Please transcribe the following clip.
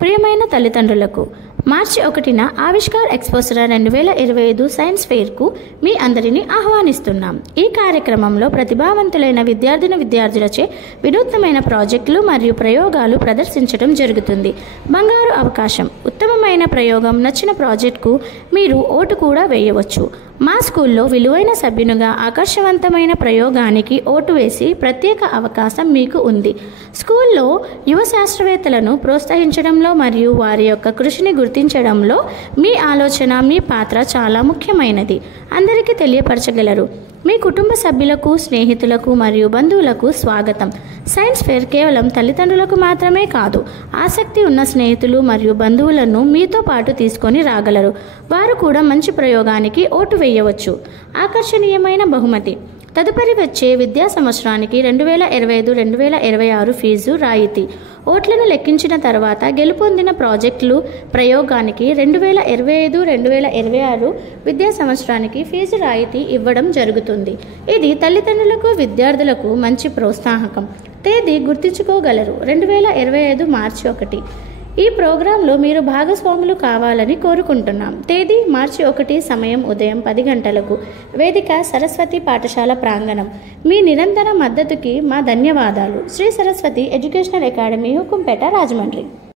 ప్రియమైన తల్లిదండ్రులకు మార్చి 1న ఆవిష్కార్ ఎక్స్పోసరా 2025 సైన్స్ ఫెయిర్కు మీ అందరినీ ఆహ్వానిస్తున్నాం. ఈ కార్యక్రమంలో ప్రతిభావంతులైన విద్యార్థులచే వినూత్నమైన ప్రాజెక్టులు మరియు ప్రయోగాలు ప్రదర్శించడం జరుగుతుంది. బంగారు అవకాశం. ఉత్తమమైన ప్రయోగం నచ్చిన ప్రాజెక్టుకు మీరు ఓటు కూడా వేయవచ్చు. మా స్కూల్లో విలువైన సభ్యునిగా ఆకర్షవంతమైన ప్రయోగానికి ఓటు వేసి ప్రత్యేక అవకాశం మీకు ఉంది. స్కూల్లో యువ శాస్త్రవేత్తలను ప్రోత్సహించడంలో మరియు వారి యొక్క కృషిని గుర్తించడంలో మీ ఆలోచన, మీ పాత్ర చాలా ముఖ్యమైనది. అందరికీ తెలియపరచగలరు. మీ కుటుంబ సభ్యులకు, స్నేహితులకు మరియు బంధువులకు స్వాగతం. సైన్స్ ఫెయిర్ కేవలం తల్లిదండ్రులకు మాత్రమే కాదు, ఆసక్తి ఉన్న స్నేహితులు మరియు బంధువులను మీతో పాటు తీసుకొని రాగలరు. వారు కూడా మంచి ప్రయోగానికి ఓటు వేయవచ్చు. ఆకర్షణీయమైన బహుమతి. తదుపరి వచ్చే విద్యా సంవత్సరానికి 2025-2026 ఫీజు రాయితీ. ఓట్లను లెక్కించిన తర్వాత గెలుపొందిన ప్రాజెక్టులు ప్రయోగానికి 2025-2026 విద్యా సంవత్సరానికి ఫీజు రాయితీ ఇవ్వడం జరుగుతుంది. ఇది తల్లిదండ్రులకు, విద్యార్థులకు మంచి ప్రోత్సాహకం. తేదీ గుర్తుంచుకోగలరు, 2025 మార్చి 1. ఈ ప్రోగ్రాంలో మీరు భాగస్వాములు కావాలని కోరుకుంటున్నాం. తేదీ మార్చి 1, సమయం ఉదయం 10 గంటలకు. వేదిక సరస్వతి పాఠశాల ప్రాంగణం. మీ నిరంతర మద్దతుకి మా ధన్యవాదాలు. Shri Saraswati educational academy, Hukumpeta, Rajahmundry.